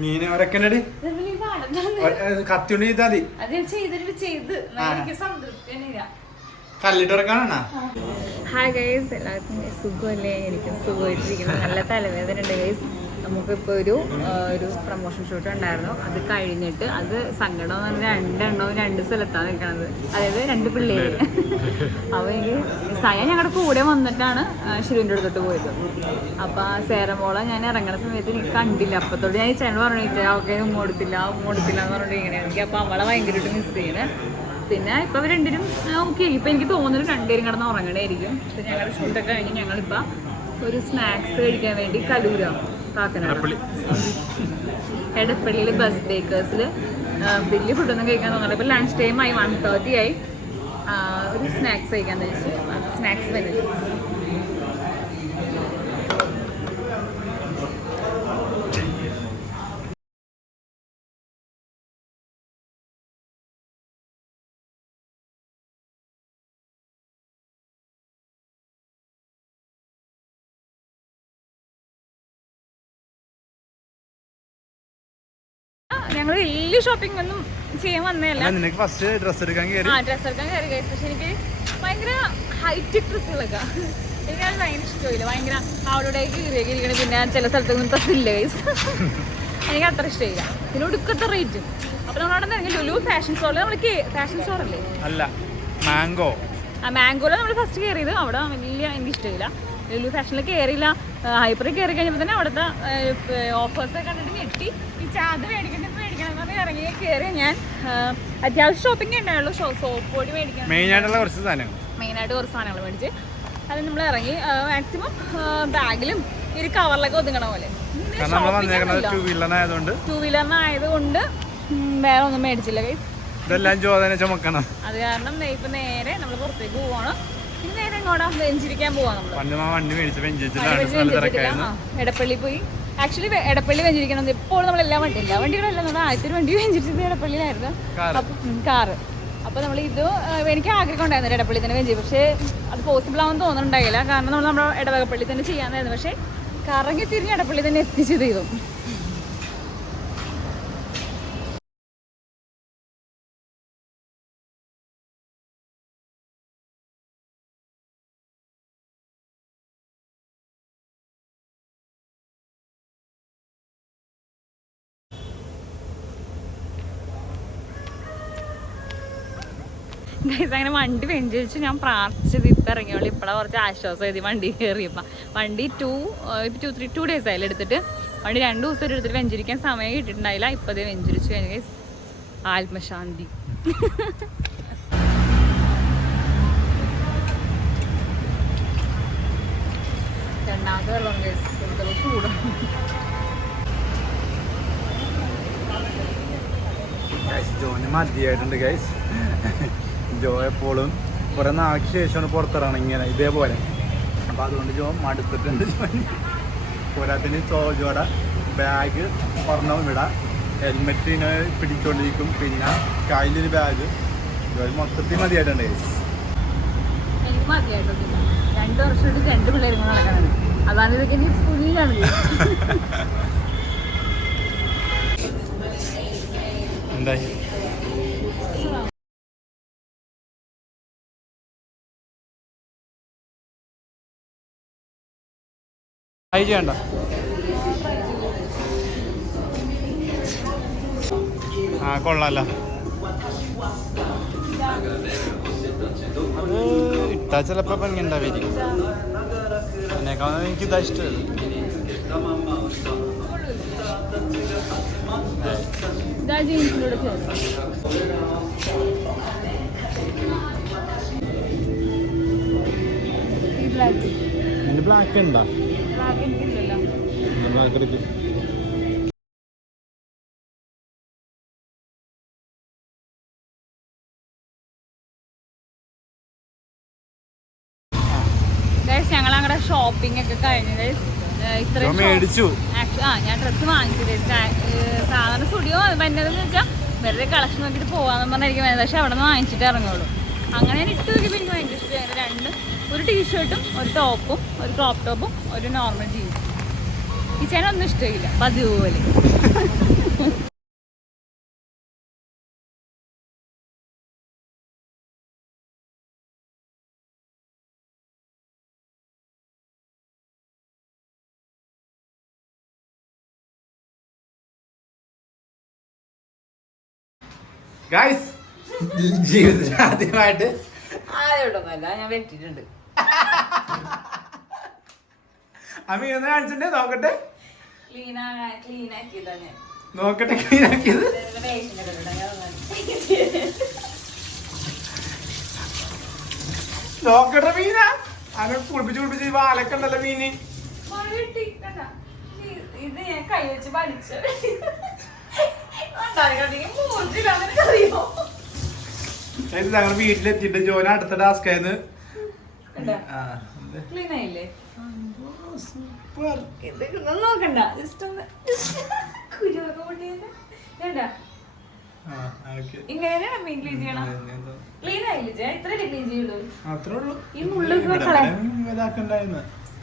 മീന് ഒരക്കനടി കത്തിയുണ്ട് ചെയ്താൽ കല്ലിട്ടിറക്കാനാ. Hi guys, എല്ലാവർക്കും സുഖമല്ലേ? എനിക്കും സുഖമായിട്ടിരിക്കുന്നു. നല്ല തലവേദന ഉണ്ട് ഗൈസ്. നമുക്കിപ്പോൾ ഒരു പ്രൊമോഷൻ ഷൂട്ട് ഉണ്ടായിരുന്നു. അത് കഴിഞ്ഞിട്ട് അത് സങ്കടം എന്ന് പറഞ്ഞാൽ രണ്ടെണ്ണവും രണ്ട് സ്ഥലത്താണ് നിൽക്കണത്. അതായത് രണ്ട് പിള്ളേര്. അപ്പോൾ എനിക്ക് സയ ഞങ്ങളുടെ കൂടെ വന്നിട്ടാണ് ശിരുവിൻ്റെ അടുത്തോട്ട് പോയത്. അപ്പോൾ ആ സേരമോളെ ഞാൻ ഇറങ്ങുന്ന സമയത്ത് എനിക്ക് കണ്ടില്ല. അപ്പത്തോട് ഞാൻ ഈ ചേട്ടൻ പറഞ്ഞിട്ട് ഓക്കെ ഉമ്മോടുത്തില്ല എന്ന് പറഞ്ഞിട്ട് ഇങ്ങനെ എനിക്ക്. അപ്പോൾ അവളെ ഭയങ്കരമായിട്ട് മിസ് ചെയ്യണേ. പിന്നെ ഇപ്പം അവർ രണ്ടിനും ഓക്കെ. ഇപ്പം എനിക്ക് തോന്നുന്നു രണ്ടുപേരും കിടന്ന് ഉറങ്ങണേയിരിക്കും. ഇപ്പം ഞങ്ങളുടെ ഷൂട്ടൊക്കെ കഴിഞ്ഞ് ഞങ്ങളിപ്പോൾ ഒരു സ്നാക്സ് കഴിക്കാൻ വേണ്ടി കലൂര കാക്കനാട് എടപ്പള്ളിയിൽ ബസ് ബേക്കേഴ്സിൽ വലിയ ഫുഡൊന്നും കഴിക്കാൻ തോന്നുന്നില്ല. ഇപ്പോൾ ലഞ്ച് ടൈം ആയി 1:30 ആയി. ഒരു സ്നാക്സ് കഴിക്കാൻ വെച്ച് സ്നാക്സ് വരുന്നത്. ഞങ്ങൾ വലിയ ഷോപ്പിംഗ് ഒന്നും ചെയ്യാൻ വന്നതല്ല. ഡ്രസ് എടുക്കാൻ കയറി. പക്ഷെ എനിക്ക് ഭയങ്കര ഹൈടെക് ഡ്രസ്സുകളൊക്കെ എനിക്കത് ഭയങ്കര ഇഷ്ടമില്ല. ഭയങ്കര അവളുടെ കീറിയിരിക്കണം. പിന്നെ ചില സ്ഥലത്തൊന്നും ഡ്രസ്സില്ല ഗൈസ്. എനിക്ക് അത്ര ഇഷ്ടമില്ല. പിന്നെ ഒടുക്കത്തെ റേറ്റും. അപ്പോൾ നമ്മളവിടെ നിന്ന് ലുലു ഫാഷൻ സ്റ്റോറിൽ നമ്മൾ ഫാഷൻ സ്റ്റോറല്ലേ അല്ല മാംഗോയിൽ നമ്മൾ ഫസ്റ്റ് കയറിയത്. അവിടെ വലിയ എനിക്ക് ഇഷ്ടമില്ല. ലുലു ഫാഷനിൽ കയറിയില്ല. ഹൈപ്പറിൽ കയറി കഴിഞ്ഞപ്പോൾ തന്നെ അവിടുത്തെ ഓഫേഴ്സൊക്കെ കണ്ടിട്ട് ഞെട്ടി. അത് മേടിക്കണം എന്ന് പറഞ്ഞ് ഇറങ്ങി കയറി. ഞാൻ അത്യാവശ്യം ഷോപ്പിംഗ് ഉണ്ടായുള്ളൂ. സോപ്പ് പൊടി മേടിക്കണം. മെയിനായിട്ട് കുറച്ച് സാധനങ്ങൾ മേടിച്ച് അത് നമ്മൾ ഇറങ്ങി. മാക്സിമം ബാഗിലും ഈ കവറിലൊക്കെ ഒതുങ്ങണ പോലെ. ടൂ വീലറിനായതുകൊണ്ട് വേറെ ഒന്നും മേടിച്ചില്ല ഗൈസ്. അത് കാരണം ഇപ്പൊ നേരെ നമ്മൾ പുറത്തേക്ക് പോവാണ്. നേരെ ഇങ്ങോട്ടാ വെഞ്ചിരിക്കാൻ പോവാ. എടപ്പള്ളി പോയി. ആക്ച്വലി എടപ്പള്ളി വെഞ്ചിരിക്കണം. ഇപ്പോൾ നമ്മളെല്ലാ വണ്ടികളെല്ലാം നമ്മുടെ ആദ്യത്തെ വണ്ടി വെഞ്ചിരിച്ചത് എടപ്പള്ളിയിലായിരുന്നു. കാറ്. അപ്പോൾ നമ്മൾ ഇത് എനിക്ക് ആഗ്രഹം ഉണ്ടായിരുന്നു എടപ്പള്ളി തന്നെ വെഞ്ചി. പക്ഷേ അത് പോസിബിൾ ആവുമെന്ന് തോന്നുന്നുണ്ടായില്ല. കാരണം നമ്മൾ നമ്മുടെ ഇടവകപ്പള്ളി തന്നെ ചെയ്യാനായിരുന്നു. പക്ഷേ കറങ്ങി തിരിഞ്ഞ് എടപ്പള്ളി തന്നെ എത്തിച്ചു ചെയ്തു. ഗൈസ് അങ്ങനെ വണ്ടി വെഞ്ചരിച്ച് ഞാൻ പ്രാർത്ഥിച്ചത് ഇപ്പം ഇറങ്ങിയോളൂ. ഇപ്പോഴാണ് കുറച്ച് ആശ്വാസമായത് വണ്ടി കയറിയപ്പോൾ. വണ്ടി 2 ഡേയ്സ് ആയാലും എടുത്തിട്ട്. വണ്ടി 2 ദിവസം എടുത്തിട്ട് വെഞ്ചരിക്കാൻ സമയം കിട്ടിയിട്ടുണ്ടായില്ല. ഇപ്പോൾ അതേ വെഞ്ചരിച്ച് കഴിഞ്ഞ ഗൈസ് ആത്മശാന്തി. രണ്ടാമത്തെ വെള്ളം ഗൈസ് ചൂടാണ്. ജോന് മതിയായിട്ടുണ്ട് ഗൈസ്. ജോ എപ്പോഴും കുറെ നാൾക്ക് ശേഷമാണ് പുറത്തിറങ്ങണം ഇങ്ങനെ ഇതേപോലെ. അപ്പം അതുകൊണ്ട് ജോ മടുത്തിട്ടുണ്ട്. പോരാത്തിന് ജോയുടെ ബാഗ് ഒരെണ്ണം വിടാം. ഹെൽമെറ്റിനെ പിടിച്ചോണ്ടിരിക്കും. പിന്നെ കയ്യിലൊരു ബാഗ്. ജോ മൊത്തത്തിൽ മതിയായിട്ടുണ്ട് ഗൈസ്. എനിക്ക് മതിയായിട്ടുണ്ട്. 2 വർഷമായിട്ട് 2 പിള്ളേരും നടക്കാനാണ്. അതാണ് ഇതൊക്കെ ഇനി ഫുള്ളാണ്. എന്തായി ട്രൈ ചെയ്യണ്ട. കൊള്ളാലോ. അത് ഇട്ടാ ചിലപ്പോ ഭംഗി ഉണ്ടാവായിരിക്കും. എന്നെക്കാളും എനിക്കിതാ ഇഷ്ടമല്ല. നിന്റെ ബ്ലാക്ക് ഉണ്ടോ? ബ്ലാക്ക് എടുക്കും. ഞങ്ങളങ്ങനെ ഷോപ്പിംഗ് ഒക്കെ കഴിഞ്ഞു. മേടിച്ചു. ഞാൻ ഡ്രസ്സ് വാങ്ങിച്ചു. സാധാരണ സ്റ്റുഡിയോ വരുന്നതെന്ന് വെച്ചാൽ വെറുതെ കളക്ഷൻ നോക്കിയിട്ട് പോകാമെന്ന് പറഞ്ഞായിരിക്കും വരുന്നത്. പക്ഷെ അവിടെ നിന്ന് വാങ്ങിച്ചിട്ട് ഇറങ്ങുള്ളൂ. അങ്ങനെ ഞാൻ ഇട്ട് നോക്കിയപ്പോൾ എനിക്ക് ഭയങ്കര ഇഷ്ടമായിരുന്നു. ഒരു ടീഷർട്ടും ഒരു ടോപ്പും ഒരു ക്രോപ്പ് ടോപ്പും ഒരു നോർമൽ ജീൻസും. ഈ ചേട്ടനൊന്നും ഇഷ്ടമില്ല പതിവ് പോലെ. ഗൈസ് ജീവിതത്തിൽ ആദ്യമായിട്ട് ആദ്യമായിട്ടൊന്നുമല്ല, ഞാൻ വെട്ടിട്ടുണ്ട്. അമ്മ ഒന്ന് കാണിച്ചിട്ടേ നോക്കട്ടെ. ക്ലീൻ ആക്കിയതാ ഞാൻ. നോക്കട്ടെ ക്ലീൻ ആക്കിയത്. നോക്കട്ടെ മീന. അങ്ങനെ കുളിപ്പിച്ച് വാലൊക്കെ ഉണ്ടല്ലോ മീന്. ഇത് ഞാൻ കൈ വെച്ച് വലിച്ച ഞങ്ങൾ വീട്ടിലെത്തിയിട്ട് ജോന അടുത്ത ടാസ്ക് ആയിരുന്നു. ക്ലീൻ ആയില്ലേ? നോക്കണ്ട, ജസ്റ്റ് ഒന്ന് കുരുവൊക്കെ പൊട്ടിയല്ലേ. ഇങ്ങനെയാണ് മീൻ ക്ലീൻ ചെയ്യണം. ക്ലീൻ ആയില്ലേ? ഇത്രയല്ലേ ക്ലീൻ ചെയ്യുള്ളൂ. ഈ മുള്ളൊക്കെ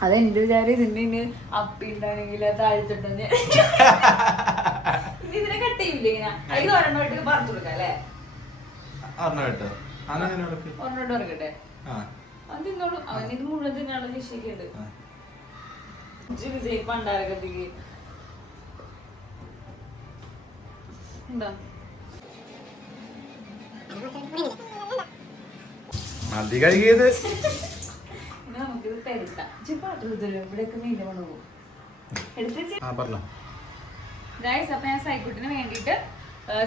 അതെന്റെ വിചാരം ഇതിന്റെ അപ്പി ഉണ്ടാണെങ്കിൽ താഴ്ത്തിട്ടുണ്ടെന്ന്. ഇതിനെ കട്ട് ചെയ്യില്ലേ ഇങ്ങനെ? അതിൽ ഒരെണ്ണമായിട്ട് പറഞ്ഞു കൊടുക്കാം അല്ലേ? ഒരെണ്ണോട്ട് ഇറക്കട്ടെ. അത് തിന്നോളൂ. അവനിത് മുഴുവൻ തിന്നാണ് നിശ്ചയിക്കേണ്ടത്. പണ്ടാരക്കത്തേക്ക് എന്താ മതി കഴുകിയത്. നമുക്കിത് പെരുത്താം. ഇവിടെയൊക്കെ മീൻ്റെ മണം പോകും. ഗൈസ്, അപ്പൊ ഞാൻ സൈക്കുട്ടിന് വേണ്ടിയിട്ട്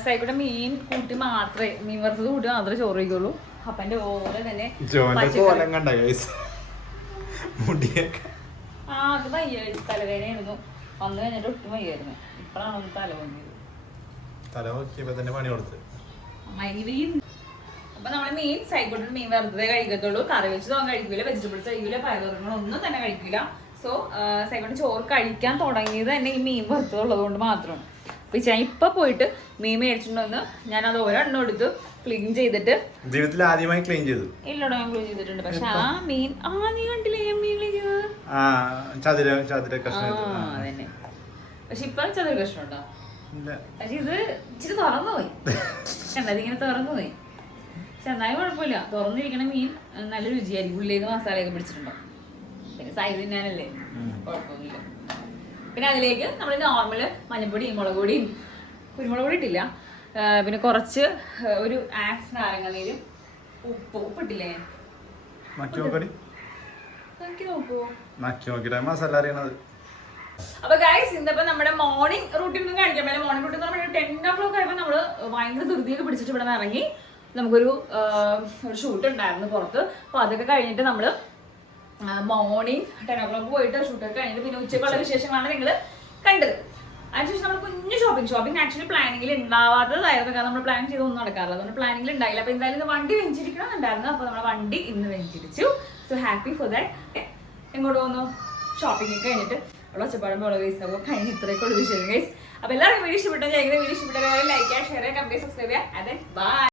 സൈക്കുട്ട മീൻ കൂട്ടി മാത്രമേ, മീൻ വറുത്തത് കൂട്ടി മാത്രമേ ചോറ് കഴിക്കുള്ളൂ. അപ്പൊ എന്റെ ഓരോ തന്നെ അത് വയ്യായിരുന്നു, തലവേദനയായിരുന്നു. വന്നു കഴിഞ്ഞിട്ട് ഒട്ടും വയ്യായിരുന്നു. ഇപ്പഴാണ് ഒന്ന് തല പൊങ്ങിയത്. അപ്പൊ നമ്മള് മീൻ സൈക്കോട്ടിൽ മീൻ വെറുതെ കഴിക്കത്തുള്ളൂ. കറി വെച്ച് തോന്നാൻ കഴിക്കില്ല, വെജിറ്റബിൾസ് കഴിക്കില്ല, പയറുവർഗ്ഗങ്ങളൊന്നും തന്നെ കഴിക്കില്ല. സോ സൈക്കോട്ട് ചോറ് കഴിക്കാൻ തുടങ്ങിയത് തന്നെ ഈ മീൻ വറുത്തതുള്ളത് കൊണ്ട് മാത്രമാണ്. അപ്പൊ ഞാൻ ഇപ്പൊ പോയിട്ട് മീൻ മേടിച്ചിട്ടുണ്ടെന്ന് ഞാൻ അത് ഒരെണ്ണം എടുത്ത് ക്ലീൻ ചെയ്തിട്ട് ജീവിതത്തിൽ ആദ്യമായി ക്ലീൻ ചെയ്തു. ഇല്ലടോ, ഞാൻ ക്ലീൻ ചെയ്തിട്ടുണ്ട്. പക്ഷെ ആ മീൻ നീ കണ്ടില്ലേ ഞാൻ മീൻ ക്ലീൻ ചെയ്തത്? അതന്നെ. പക്ഷെ ഇപ്പൊ ചതുര കഷ്ണം ഉണ്ടോ? പക്ഷെ ഇത് ഇച്ചിരി തുറന്നു പോയി. ഇതിങ്ങനെ തുറന്നു പോയി. പക്ഷെ എന്നാലും കുഴപ്പമില്ല. തുറന്നിരിക്കണ മീൻ നല്ല രുചിയായിരിക്കും. ഉള്ളിലേക്ക് മസാലയൊക്കെ പിടിച്ചിട്ടുണ്ടോ. പിന്നെ സൈഡ് തിന്നാനല്ലേ, കുഴപ്പമൊന്നുമില്ല. പിന്നെ അതിലേക്ക് നമ്മൾ നോർമൽ മഞ്ഞപ്പൊടിയും മുളക് പൊടിയും, കുരുമുളക് പൊടി ഇട്ടില്ല, പിന്നെ കുറച്ച് ഒരു ആഫ് നാരങ്ങ നീരും ഉപ്പിട്ടില്ലേ? അപ്പൊ ഗൈസ്, ഇന്നിപ്പോ നമ്മുടെ മോർണിംഗ് റൂട്ടീൻ ഒന്നും കാണിക്കാൻ പറ്റില്ല. മോർണിംഗ് റൂട്ടീൻ എന്ന് പറയുമ്പോൾ 10 o'clock ആയപ്പോൾ നമ്മള് ഭയങ്കര ധൃതിയൊക്കെ പിടിച്ചിട്ട് ഇവിടെ നിന്ന് ഇറങ്ങി. നമുക്കൊരു ഷൂട്ട് ഉണ്ടായിരുന്നു പുറത്ത്. അപ്പൊ അതൊക്കെ കഴിഞ്ഞിട്ട് നമ്മള് മോർണിംഗ് 10 o'clock പോയിട്ട് ഷൂട്ടൊക്കെ കഴിഞ്ഞിട്ട് പിന്നെ ഉച്ചക്കുള്ള വിശേഷങ്ങളാണ് നിങ്ങൾ കണ്ടത്. അതിനുശേഷം നമ്മൾ കുഞ്ഞു ഷോപ്പിംഗ് ആക്ച്വലി പ്ലാനിങ്ങിൽ ഉണ്ടാവാത്തതായിരുന്നു. കാരണം നമ്മൾ പ്ലാൻ ചെയ്തൊന്നും നടക്കാറില്ല. അതുകൊണ്ട് പ്ലാനിങ്ങിൽ ഉണ്ടായില്ല. അപ്പൊ എന്തായാലും ഇന്ന് വണ്ടി വെഞ്ചിരിക്കണമെന്നുണ്ടായിരുന്നു. അപ്പൊ നമ്മുടെ വണ്ടി ഇന്ന് വെഞ്ചിരിച്ചു. So happy for that. എങ്ങോട്ട് പോകുന്നു? ഷോപ്പിംഗ് ഒക്കെ കഴിഞ്ഞിട്ട് ഉള്ള ഒച്ചപ്പാടും ഗൈസ്. അപ്പോൾ കഴിഞ്ഞ് ഇത്രയൊക്കെ ഉള്ള വിഷയം ഗൈസ്. അപ്പൊ എല്ലാവർക്കും വീഡിയോ ഇഷ്ടപ്പെട്ടു. വീഡിയോ ഇഷ്ടപ്പെട്ട ലൈക്ക് ചെയ്യുക, ഷെയർ ചെയ്യുക, കമന്റ്, സബ്സ്ക്രൈബ് ചെയ്യുക. അതെ, ബൈ.